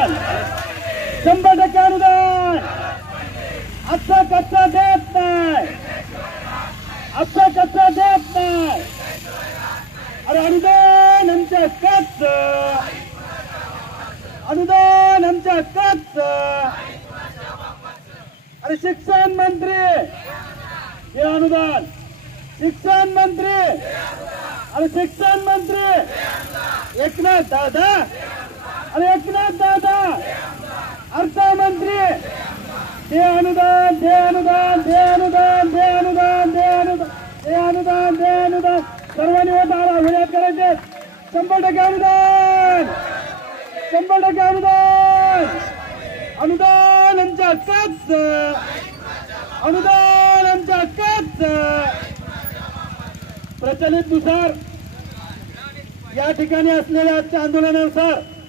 अनुदान 100% अनुदान आजचा कच्चा देत नाही आजचा कच्चा देत नाही अरे अनुदान आमच्या कच्च अनुदान आमच्या कच्च अरे शिक्षण मंत्री हे अनुदान शिक्षण मंत्री अरे शिक्षण मंत्री एकनाथ दादा अरे एकनाथ दादा अर्थमंत्री दे अनुदान दे अनुदान दे अनुदान दे अनुदान दे अनुदान दे अनुदान दे अनुदान सर्वांनी होत विरोध करायचे 100% अनुदान 100% अनुदान अनुदान आमच्या कच्च अनुदान आमच्या कच्च प्रचलित नुसार या ठिकाणी असलेल्या आजच्या आंदोलनानुसार